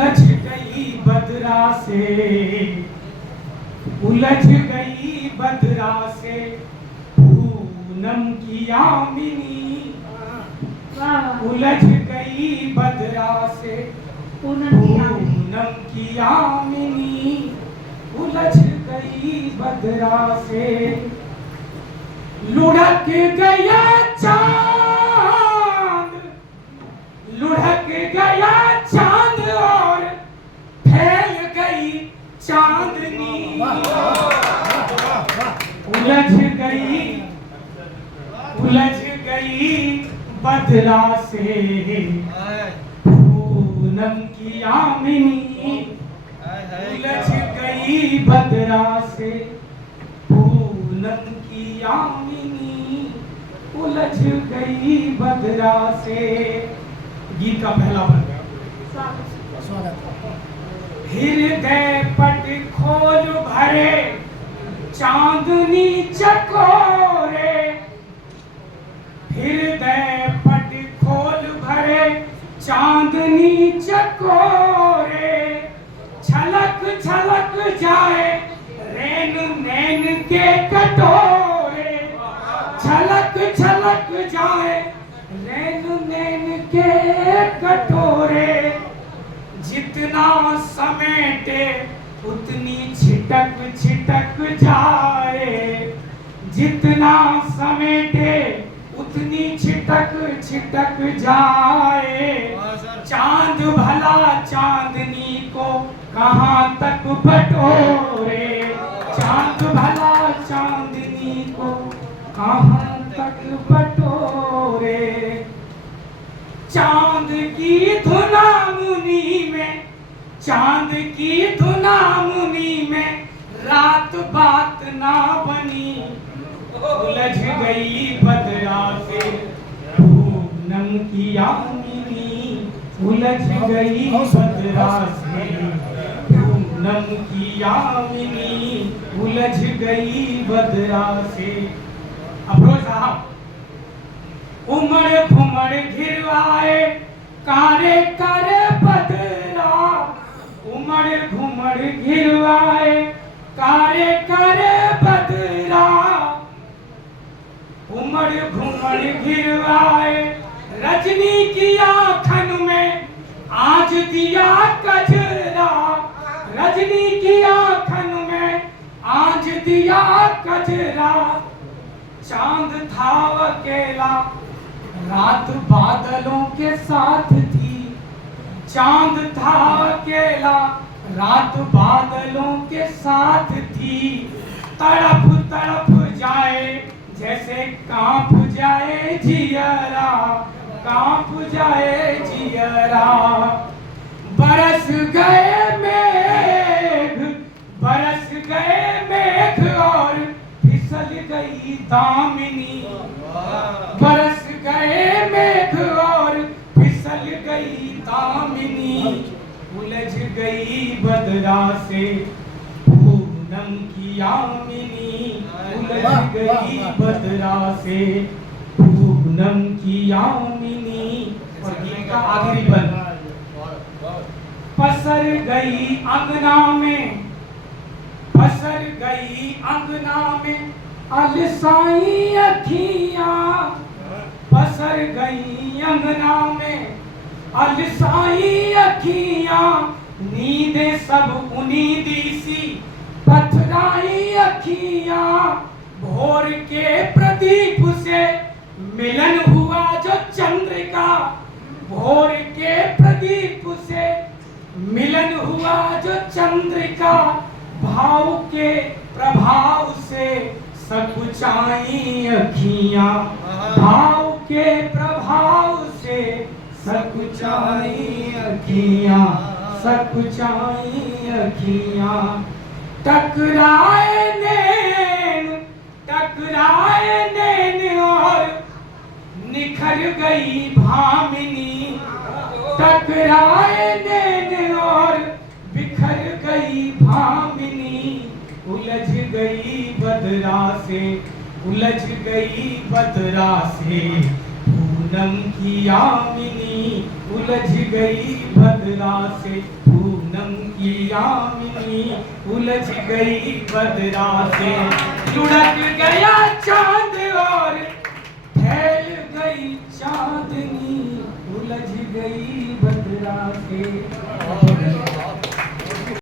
उलझ गई बदरा से, उलझ गई बदरा से पूनम की यामिनी, उलझ गई बदरा से पूनम की यामिनी, उलझ गई बदरा से। लुढ़क गया चांद, लुढ़क गया चांद और फैल गई चांदनी, उलझ गई बदरा से पूनम की यामिनी, उलझ गई बदरा से पूनम की यामिनी, उलझ गई बदरा से। गीत का पहला वर्ग। हृदय पट खोल भरे चांदनी चकोरे, हृदय पट खोल भरे चांदनी चकोरे, छलक छलक जाए रैन नैन के कटोरे, छलक छलक जाए रैन नैन के कटोरे, जितना समेटे उतनी छिटक छिटक जाए, जितना समेटे उतनी छिटक छिटक जाए। चांद भला चांदनी को कहाँ तक बटोरे, चांद भला चांदनी को कहाँ तक बटोरे। चांद की धुना मुनी में, चांद की धुना मुनी में रात बात ना बनी, उलझ गई बदरा से पूनम की यामिनी, उलझ गई बदरा से पूनम की यामिनी, उलझ गई बदरा से। अफरोज साहब, उमड़ घुमड़ घिरवाए कारे कारे बदरा, उमड़ घुमड़ घिरवाए कारे कारे बदरा, उमड़ घुमड़ घिरवाए रजनी की आँखन में आज दिया कजरा, रजनी की आँखन में आज दिया कजरा। चांद था अकेला रात बादलों के साथ थी, चांद था अकेला रात बादलों के साथ थी। तड़प तड़प जाए जैसे कांप जाए जियरा, कांप जाए जियरा। बरस गए मेघ, बरस गए मेघ और फिसल गई दामिनी, बरस गए मेघ और फिसल गई दामिनी, उलझ गई बदरा से पूनम की यामिनी, उलझ गई बदरा से पूनम की यामिनी। और गीत का आखिरी बंद। पसर गई अंगना में, पसर गई अंगना में अलसाई अखियां, पसर गई अंगना में अलसाई अखियां, नींदें सब उनीदी सी पथराई अखियां। भोर के प्रदीप से मिलन हुआ जो चंद्रिका, भोर के प्रदीप से मिलन हुआ जो चंद्रिका, भाव के प्रभाव से सकुचाई अखियां, भाव के प्रभाव से सकुचाई अखियां, सकुचाई अखियां। टकराए नैन, टकराए नैन और निखर गई भामिनी, टकराए नैन और बिखर गई भामिनी, उलझ गई बदरा से, उलझ गई बदरा से पूनम की यामिनी, उलझ गई भद्रा से पूनम की यामिनी, उलझ गई भद्रा से लुढ़क गया चांद और फैल गई चांदनी, उलझ गई भद्रा से।